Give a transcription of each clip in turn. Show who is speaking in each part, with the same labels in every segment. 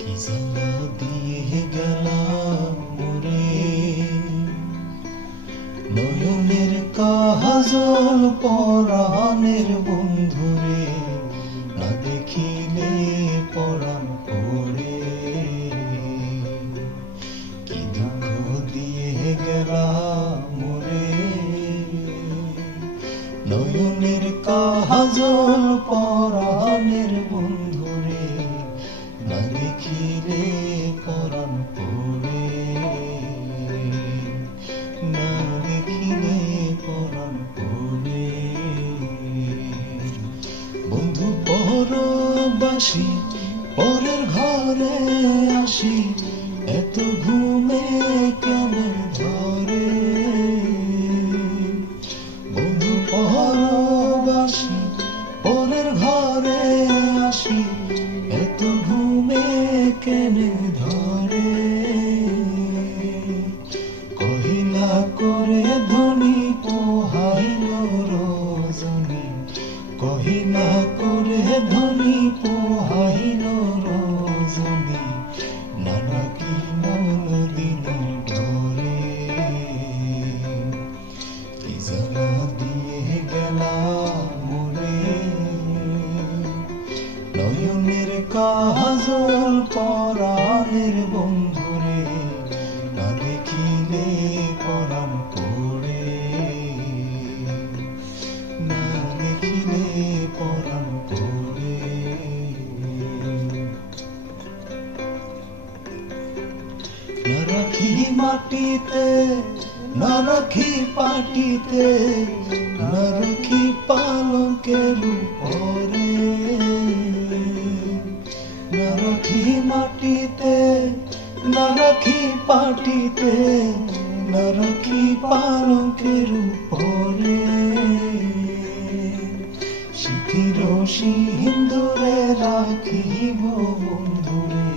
Speaker 1: কি জ্বালা দিয়ে গেলাম মোরে নয়নের কাজল পরাণের বন্ধুরে না দেখিলে পরাণ পড়ে কি দুঃখ দিয়ে গেলাম মোরে নয়নের কাজল পরাণের বন্ধুরে বন্ধু, পরবাসী, পরের ঘরে আসি। এত ঘুমে কেন ধরে? বন্ধু, পরবাসী, পরের ঘরে আসি। এত ঘুমে কেন ধরে? কহিলা কহিলা করে ধনী পোহাইল রজনী নানা কি মন কি জ্বালা দিয়ে গেলা মোরে। নয়নের কাজল পরাণের বন্ধুরে রাখি মাটিতে, না রাখি পাটিতে, না রাখি পালকের উপরে। না রাখি মাটিতে, না রাখি পাটিতে, না রাখি পালকের উপরে। শিথির সিন্দুরে রাখিব বন্ধুরে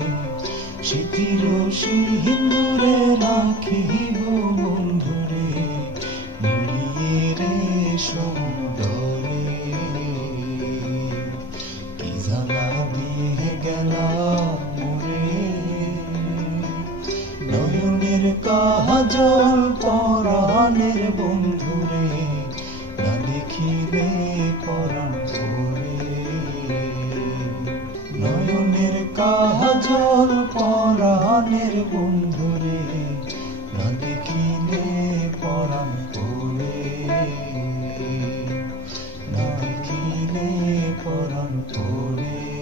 Speaker 1: শিথির সিন্দুরে রাখিব বন্ধুরে মিলিয়ে রে সমুদরে। কি জ্বালা দিয়ে গেলা মোরে? নয়নের কাজল পরাণের বন্ধুরে, না দেখিলে পরাণ পরে নয়নের কাজল প্রাণের বন্ধুরে না দেখিলে পরাণ তোলে না দেখিলে পরাণ তোলে